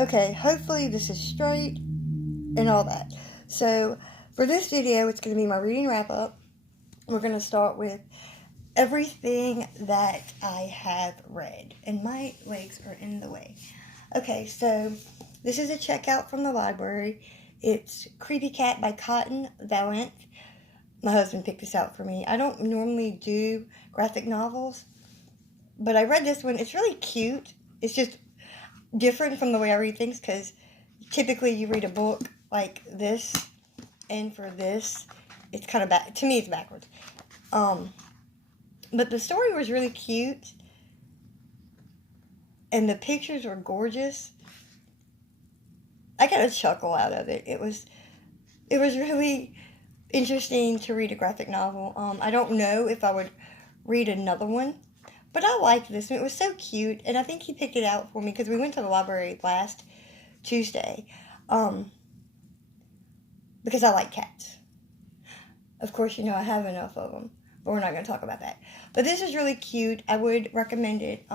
Okay, hopefully this is straight and all that. So, for this video, it's going to be my reading wrap-up. We're going to start with everything that I have read. And my legs are in the way. Okay, so this is a checkout from the library. It's Creepy Cat by Cotton Valent. My husband picked this out for me. I don't normally do graphic novels, but I read this one. It's really cute. It's just different from the way I read things, because typically you read a book like this, and for this, it's kind of back. To me, it's backwards. But the story was really cute, and the pictures were gorgeous. I got a chuckle out of it. It was really interesting to read a graphic novel. I don't know if I would read another one, but I liked this one. It was so cute, and I think he picked it out for me because we went to the library last Tuesday, because I like cats. Of course, I have enough of them, but we're not going to talk about that. But this is really cute. I would recommend it.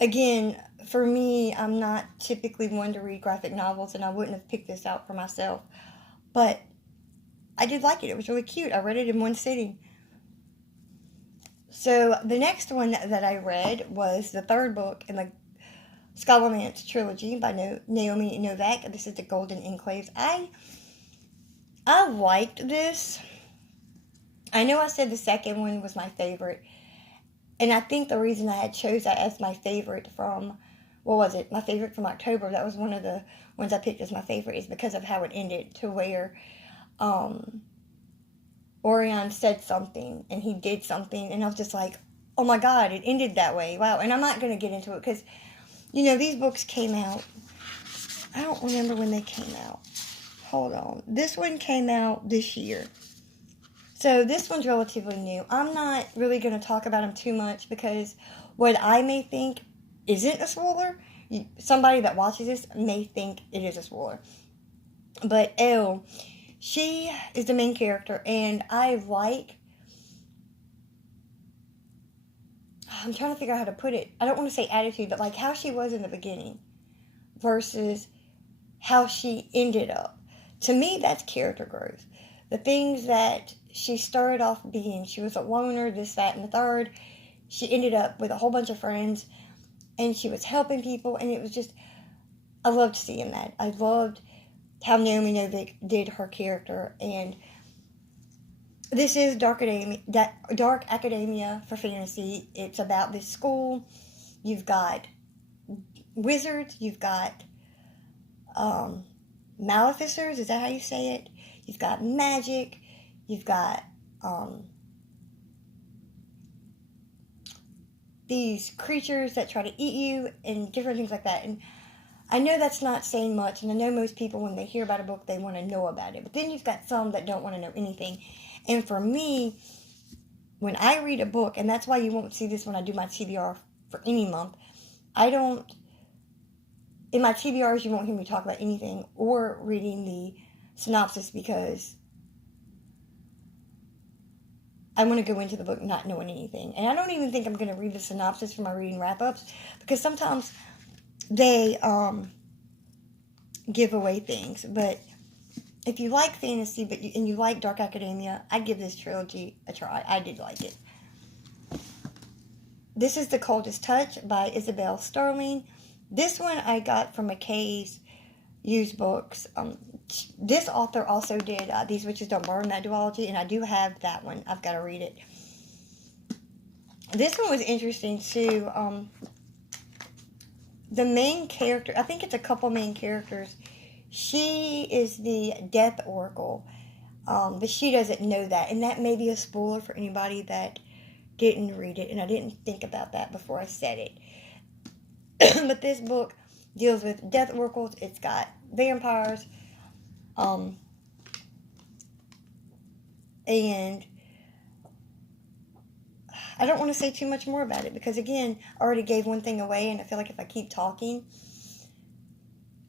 Again, for me, I'm not typically one to read graphic novels, and I wouldn't have picked this out for myself, but I did like it. It was really cute. I read it in one sitting. So the next one that I read was the third book in the Scholomance trilogy by Naomi and Novik. This is the Golden Enclaves. I liked this. I know I said the second one was my favorite, and I think the reason I had chose that as my favorite from, my favorite from October, that was one of the ones I picked as my favorite, is because of how it ended, to where Orion said something, and he did something, and I was just like, oh my God, it ended that way. Wow. And I'm not going to get into it, because, these books came out. I don't remember when they came out. Hold on. This one came out this year. So this one's relatively new. I'm not really going to talk about them too much, because what I may think isn't a spoiler, somebody that watches this may think it is a spoiler. But Elle, she is the main character, and I'm trying to figure out how to put it. I don't want to say attitude, but like how she was in the beginning versus how she ended up. To me, that's character growth. The things that she started off being, she was a loner, this, that, and the third. She ended up with a whole bunch of friends, and she was helping people, and it was just, I loved seeing that. I loved how Naomi Novik did her character, and this is dark academia for fantasy. It's about this school. You've got wizards, you've got maleficers, is that how you say it? You've got magic, you've got these creatures that try to eat you, and different things like that. And I know that's not saying much, and I know most people, when they hear about a book, they want to know about it. But then you've got some that don't want to know anything. And for me, when I read a book, and that's why you won't see this when I do my TBR for any month, in my TBRs, you won't hear me talk about anything or reading the synopsis, because I want to go into the book not knowing anything. And I don't even think I'm going to read the synopsis for my reading wrap-ups, because sometimes they give away things. But if you like fantasy and you like dark academia, I'd give this trilogy a try. I did like it. This is The Coldest Touch by Isabel Sterling. This one I got from McKay's used books. This author also did These Witches Don't Burn, that duology, and I do have that one. I've got to read it. This one was interesting too. The main character, I think it's a couple main characters. She is the Death Oracle, but she doesn't know that, and that may be a spoiler for anybody that didn't read it, and I didn't think about that before I said it. But this book deals with Death Oracles. It's got vampires, and I don't want to say too much more about it, because again, I already gave one thing away, and I feel like if I keep talking,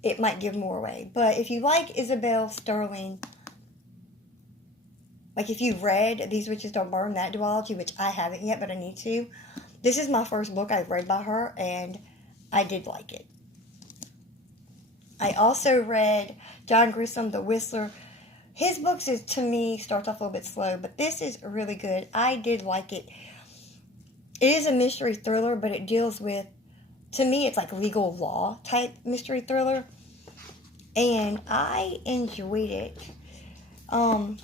it might give more away. But if you like Isabel Sterling, like if you've read These Witches Don't Burn, that duology, which I haven't yet, but I need to, this is my first book I've read by her, and I did like it. I also read John Grisham, The Whistler. His books, to me, starts off a little bit slow, but this is really good. I did like it. It is a mystery thriller, but it deals with, to me, it's like legal law type mystery thriller. And I enjoyed it. I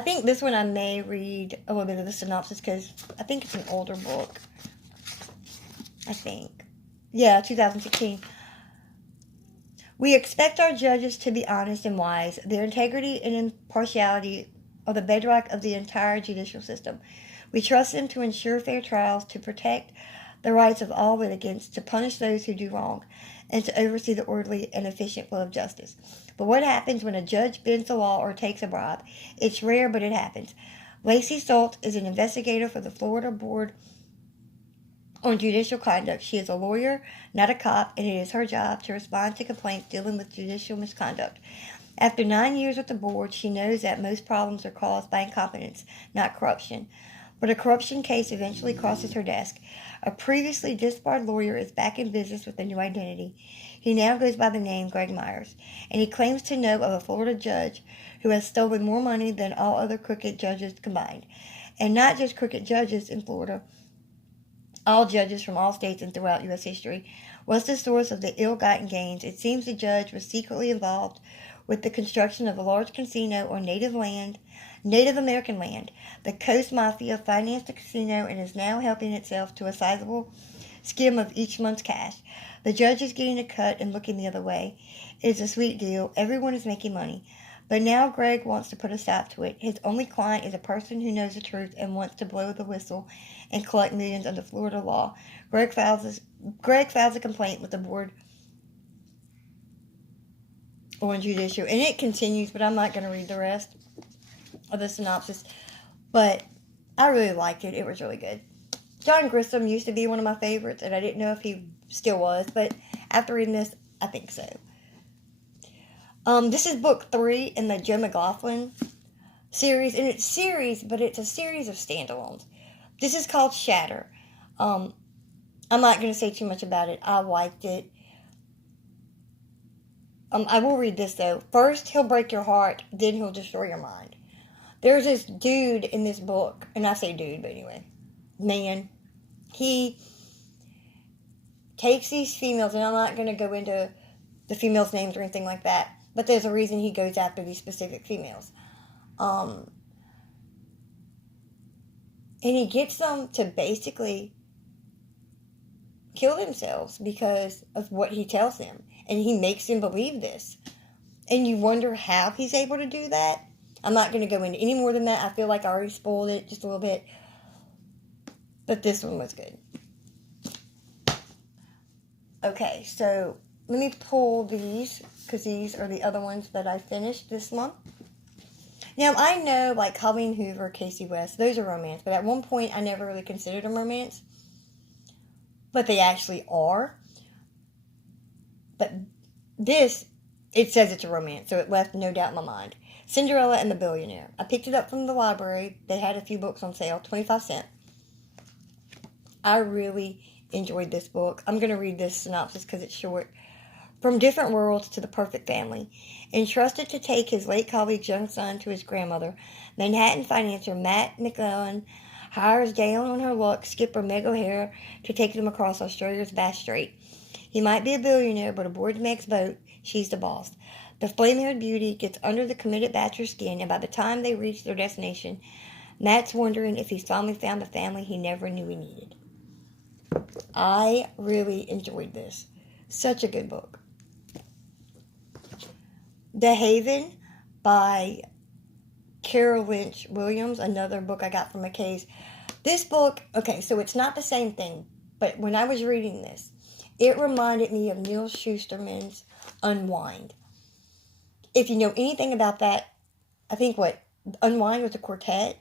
think this one I may read a little bit of the synopsis because I think it's an older book. I think. Yeah, 2016. We expect our judges to be honest and wise. Their integrity and impartiality are the bedrock of the entire judicial system. We trust them to ensure fair trials, to protect the rights of all litigants, to punish those who do wrong, and to oversee the orderly and efficient flow of justice. But what happens when a judge bends the law or takes a bribe? It's rare, but it happens. Lacey Salt is an investigator for the Florida Board on Judicial Conduct. She is a lawyer, not a cop, and it is her job to respond to complaints dealing with judicial misconduct. After 9 years with the board, she knows that most problems are caused by incompetence, not corruption. But a corruption case eventually crosses her desk. A previously disbarred lawyer is back in business with a new identity. He now goes by the name Greg Myers, and he claims to know of a Florida judge who has stolen more money than all other crooked judges combined. And not just crooked judges in Florida, all judges from all states and throughout U.S. history. What's the source of the ill-gotten gains? It seems the judge was secretly involved with the construction of a large casino on Native American land. The Coast Mafia financed the casino and is now helping itself to a sizable skim of each month's cash. The judge is getting a cut and looking the other way. It's a sweet deal. Everyone is making money. But now Greg wants to put a stop to it. His only client is a person who knows the truth and wants to blow the whistle and collect millions under Florida law. Greg files a complaint with the board on judicial. And it continues, but I'm not going to read the rest of the synopsis. But I really liked it. It was really good. John Grisham used to be one of my favorites, and I didn't know if he still was. But after reading this, I think so. This is book 3 in the Joe McLaughlin series. And it's series, but it's a series of standalones. This is called Shatter. I'm not going to say too much about it. I liked it. I will read this, though. First, he'll break your heart. Then he'll destroy your mind. There's this dude in this book. And I say dude, but anyway. Man. He takes these females. And I'm not going to go into the females' names or anything like that. But there's a reason he goes after these specific females. And he gets them to basically kill themselves because of what he tells them. And he makes them believe this. And you wonder how he's able to do that. I'm not going to go into any more than that. I feel like I already spoiled it just a little bit. But this one was good. Okay, so let me pull these, because these are the other ones that I finished this month. Now, I know, like, Colleen Hoover, Kasie West, those are romance. But at one point, I never really considered them romance. But they actually are. But this, it says it's a romance, so it left no doubt in my mind. Cinderella and the Billionaire. I picked it up from the library. They had a few books on sale, 25 cents. I really enjoyed this book. I'm going to read this synopsis because it's short. From different worlds to the perfect family. Entrusted to take his late colleague's young son to his grandmother, Manhattan financier Matt McClellan hires down on her luck skipper Meg O'Hara to take them across Australia's Bass Strait. He might be a billionaire, but aboard Meg's boat, she's the boss. The flame-haired beauty gets under the committed bachelor's skin, and by the time they reach their destination, Matt's wondering if he's finally found the family he never knew he needed. I really enjoyed this. Such a good book. The Haven by Carol Lynch Williams, another book I got from Enclaves. This book, okay, so it's not the same thing, but when I was reading this, it reminded me of Neil Shusterman's Unwind. If you know anything about that, I think Unwind was a quartet.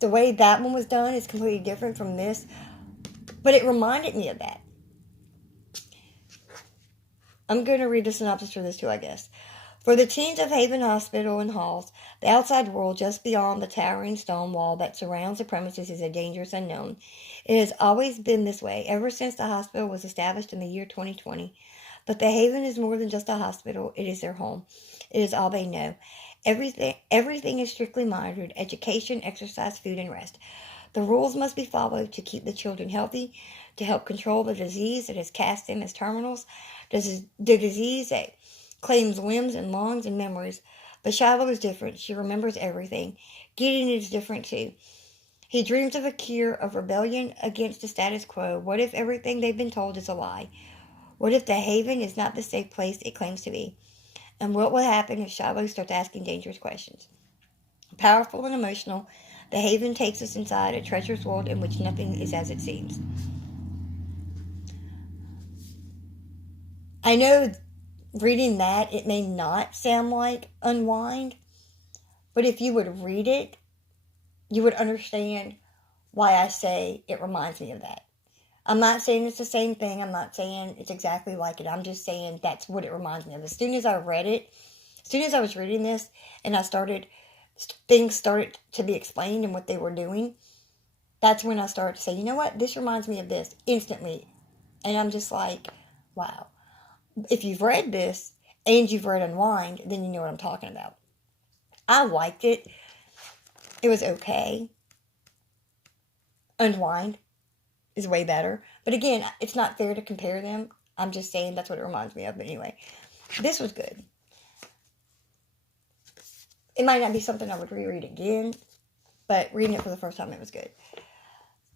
The way that one was done is completely different from this, but it reminded me of that. I'm going to read the synopsis for this too, I guess. For the teens of Haven Hospital and Halls, the outside world just beyond the towering stone wall that surrounds the premises is a dangerous unknown. It has always been this way, ever since the hospital was established in the year 2020. But the Haven is more than just a hospital. It is their home. It is all they know. Everything is strictly monitored: education, exercise, food, and rest. The rules must be followed to keep the children healthy, to help control the disease that has cast them as terminals, the disease that claims limbs and lungs and memories. But Shiloh is different. She remembers everything. Gideon is different too. He dreams of a cure, of rebellion against the status quo. What if everything they've been told is a lie? What if the Haven is not the safe place it claims to be? And what will happen if Shiloh starts asking dangerous questions? Powerful and emotional, the Haven takes us inside a treacherous world in which nothing is as it seems. I know reading that, it may not sound like Unwind, but if you would read it, you would understand why I say it reminds me of that. I'm not saying it's the same thing. I'm not saying it's exactly like it. I'm just saying that's what it reminds me of. As soon as I read it, as soon as I was reading this and things started to be explained and what they were doing, that's when I started to say, you know what, this reminds me of this instantly. And I'm just like, wow. If you've read this and you've read Unwind, then you know what I'm talking about. I liked it. It was okay. Unwind is way better. But again, it's not fair to compare them. I'm just saying that's what it reminds me of. But anyway, this was good. It might not be something I would reread again, but reading it for the first time, it was good.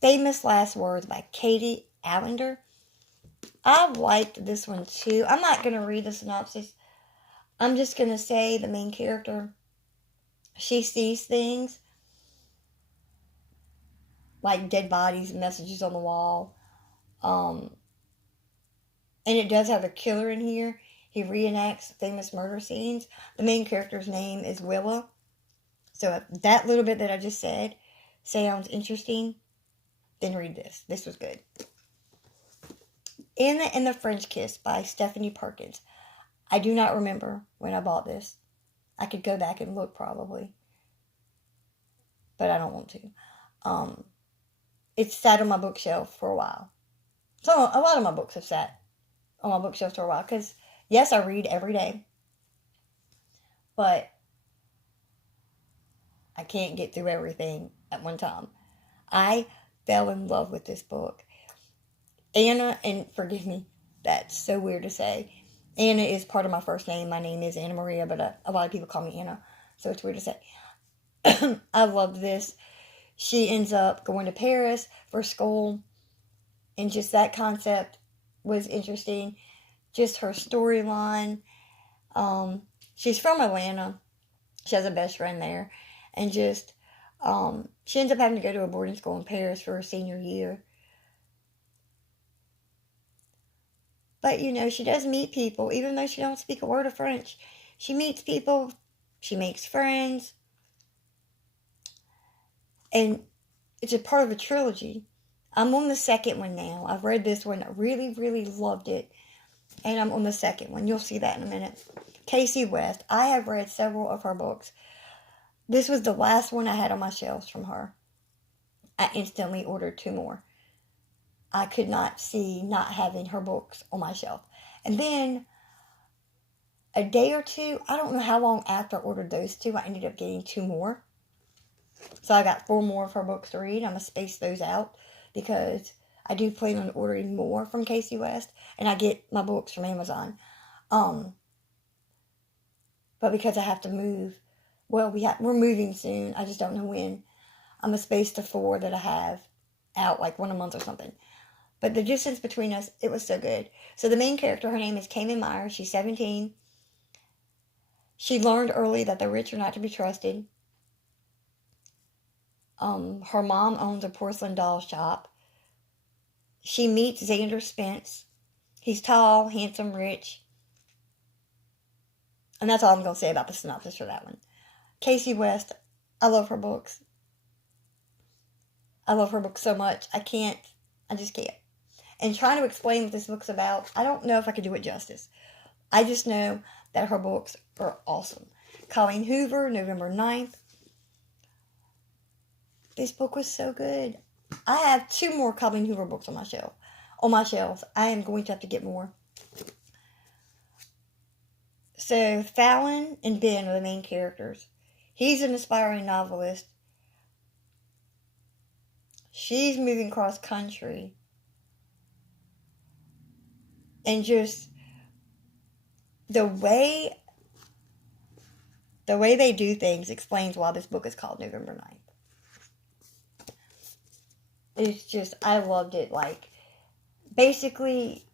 Famous Last Words by Kasie Alender. I liked this one too. I'm not going to read the synopsis. I'm just going to say the main character, she sees things like dead bodies and messages on the wall. And it does have a killer in here. He reenacts famous murder scenes. The main character's name is Willa. So if that little bit that I just said sounds interesting, then read this. This was good. Anna and the French Kiss by Stephanie Perkins. I do not remember when I bought this. I could go back and look probably, but I don't want to. It's sat on my bookshelf for a while. So a lot of my books have sat on my bookshelf for a while because, yes, I read every day, but I can't get through everything at one time. I fell in love with this book. Anna, and forgive me, that's so weird to say. Anna is part of my first name. My name is Anna Maria, but a lot of people call me Anna, so it's weird to say. I loved this. She ends up going to Paris for school, and just that concept was interesting. Just her storyline. She's from Atlanta. She has a best friend there, and just she ends up having to go to a boarding school in Paris for her senior year. But, you know, she does meet people, even though she don't speak a word of French. She meets people, she makes friends, and it's a part of a trilogy. I'm on the second one now. I've read this one. I really, really loved it, and I'm on the second one. You'll see that in a minute. Kasie West. I have read several of her books. This was the last one I had on my shelves from her. I instantly ordered 2 more. I could not see not having her books on my shelf. And then a day or two, I don't know how long after I ordered those 2, I ended up getting 2 more. So I got 4 more of her books to read. I'm going to space those out because I do plan on ordering more from Kasie West. And I get my books from Amazon. But because I have to move, well, we're moving soon. I just don't know when. I'm going to space the 4 that I have out, like 1 a month or something. But the distance between us, it was so good. So the main character, her name is Cayman Myers. She's 17. She learned early that the rich are not to be trusted. Her mom owns a porcelain doll shop. She meets Xander Spence. He's tall, handsome, rich. And that's all I'm going to say about the synopsis for that one. Kasie West, I love her books. I love her books so much. I just can't. And trying to explain what this book's about, I don't know if I could do it justice. I just know that her books are awesome. Colleen Hoover, November 9th. This book was so good. I have 2 more Colleen Hoover books on my shelves. I am going to have to get more. So, Fallon and Ben are the main characters. He's an aspiring novelist. She's moving cross country. And just the way they do things explains why this book is called November 9th. It's just, I loved it. Like, basically,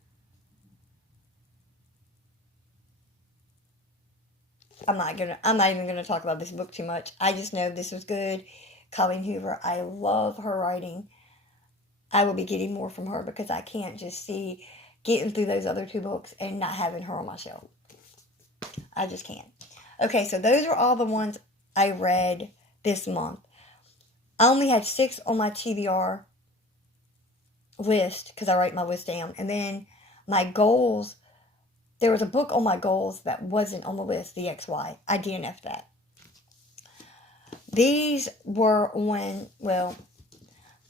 I'm not even gonna talk about this book too much. I just know this was good. Colleen Hoover, I love her writing. I will be getting more from her because I can't just see getting through those other 2 books and not having her on my shelf. I just can't. Okay, so those are all the ones I read this month. I only had 6 on my TBR list because I write my list down. And then my goals, there was a book on my goals that wasn't on the list, the XY. I DNF'd that. These were on, well,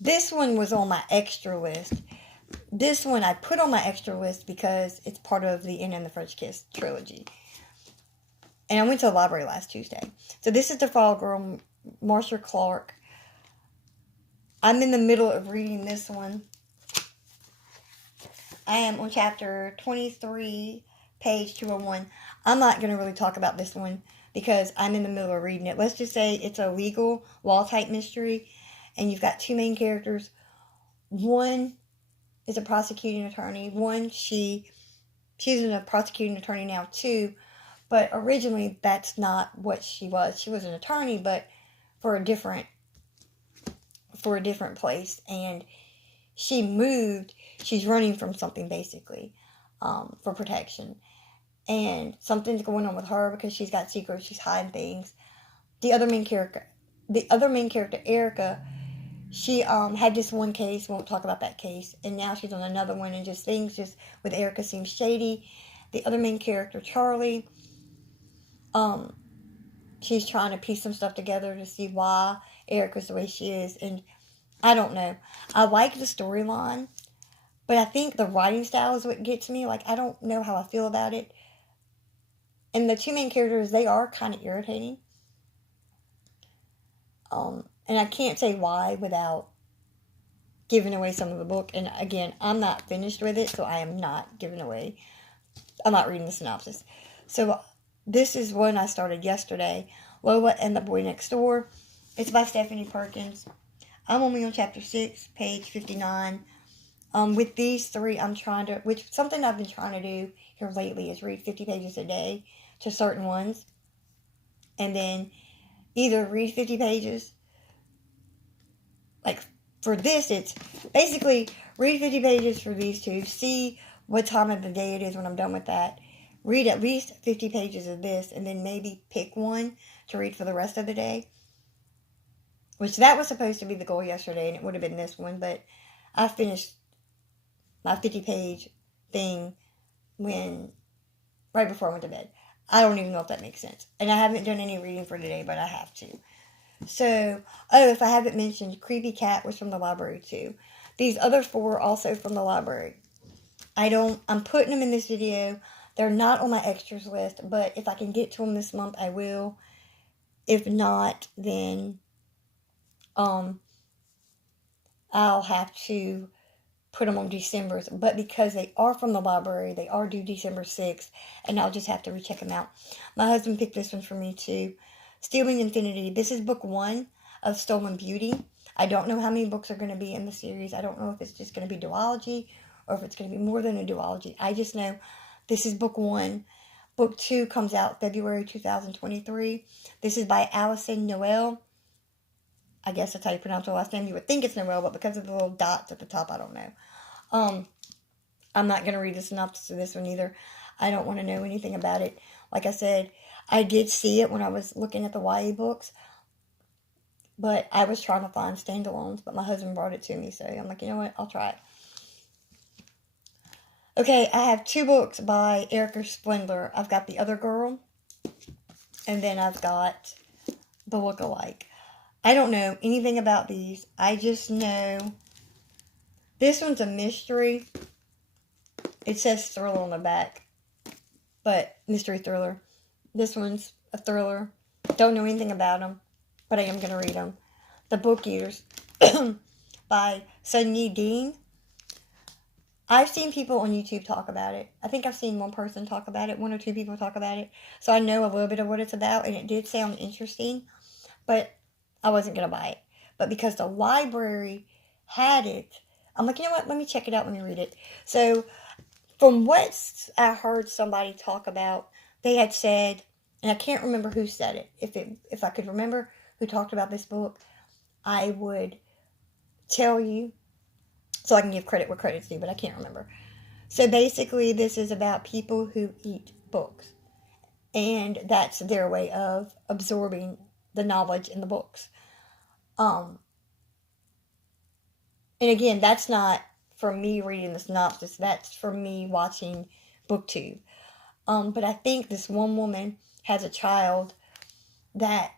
this one was on my extra list. This one I put on my extra list because it's part of the Anna and the French Kiss trilogy. And I went to the library last Tuesday. So this is the Fall Girl Marcia Clark. I'm in the middle of reading this one. I am on chapter 23, page 201. I'm not going to really talk about this one because I'm in the middle of reading it. Let's just say it's a legal law type mystery. And you've got 2 main characters. One is a prosecuting attorney. One, she's a prosecuting attorney now too. But originally, that's not what she was. She was an attorney, but for a different place. And she moved. She's running from something, basically, for protection. And something's going on with her because she's got secrets. She's hiding things. The other main character, Erica, she had this one case. Won't talk about that case. And now she's on another one. And just things just with Erica seem shady. The other main character, Charlie, she's trying to piece some stuff together to see why Erica's the way she is. And I don't know. I like the storyline, but I think the writing style is what gets me. Like, I don't know how I feel about it. And the 2 main characters, they are kind of irritating. And I can't say why without giving away some of the book. And again, I'm not finished with it, so I am not giving away. I'm not reading the synopsis. So this is one I started yesterday. Lola and the Boy Next Door. It's by Stephanie Perkins. I'm only on chapter 6, page 59. With these 3, something I've been trying to do here lately is read 50 pages a day to certain ones. And then either read 50 pages. Like, for this, it's basically read 50 pages for these 2. See what time of the day it is when I'm done with that. Read at least 50 pages of this, and then maybe pick one to read for the rest of the day. Which, that was supposed to be the goal yesterday, and it would have been this one, but I finished my 50-page thing right before I went to bed. I don't even know if that makes sense. And I haven't done any reading for today, but I have to. So, if I haven't mentioned, Creepy Cat was from the library too. These other 4 are also from the library. I'm putting them in this video. They're not on my extras list, but if I can get to them this month, I will. If not, then I'll have to put them on December's. But because they are from the library, they are due December 6th, and I'll just have to recheck them out. My husband picked this one for me too. Stealing Infinity. This is book 1 of Stolen Beauty. I don't know how many books are going to be in the series. I don't know if it's just going to be duology or if it's going to be more than a duology. I just know this is book 1. Book 2 comes out February 2023. This is by Alison Noel. I guess that's how you pronounce her last name. You would think it's Noel, but because of the little dots at the top, I don't know. I'm not going to read the synopsis of this one either. I don't want to know anything about it. Like I said, I did see it when I was looking at the YA books, but I was trying to find standalones, but my husband brought it to me, so I'm like, you know what, I'll try it. Okay, I have 2 books by Erica Spindler. I've got The Other Girl, and then I've got The Lookalike. I don't know anything about these. I just know this one's a mystery. It says thriller on the back, but mystery thriller. This one's a thriller. Don't know anything about them, but I am going to read them. The Book Eaters by Sunny Dean. I've seen people on YouTube talk about it. I think I've seen one person talk about it, 1 or 2 people talk about it. So I know a little bit of what it's about, and it did sound interesting, but I wasn't going to buy it. But because the library had it, I'm like, you know what, let me check it out, let me read it. So from what I heard somebody talk about, they had said, and I can't remember who said it. If I could remember who talked about this book, I would tell you so I can give credit where credit's due, but I can't remember. So basically, this is about people who eat books, and that's their way of absorbing the knowledge in the books. And again, that's not for me reading the synopsis. That's for me watching BookTube. But I think this one woman has a child that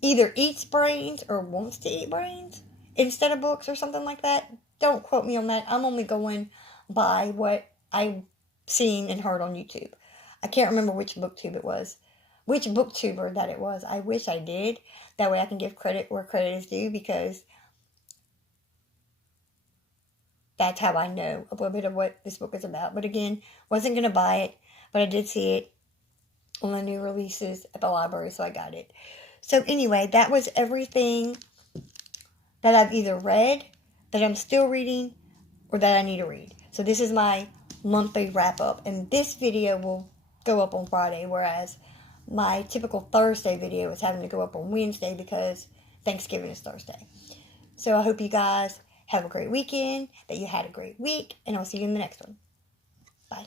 either eats brains or wants to eat brains instead of books or something like that. Don't quote me on that. I'm only going by what I've seen and heard on YouTube. I can't remember which BookTube it was. Which BookTuber that it was. I wish I did. That way I can give credit where credit is due, because that's how I know a little bit of what this book is about. But again, wasn't going to buy it, but I did see it on the new releases at the library, so I got it. So anyway, that was everything that I've either read, that I'm still reading, or that I need to read. So this is my monthly wrap-up, and this video will go up on Friday, whereas my typical Thursday video is having to go up on Wednesday because Thanksgiving is Thursday. So I hope you guys have a great weekend, that you had a great week, and I'll see you in the next one. Bye.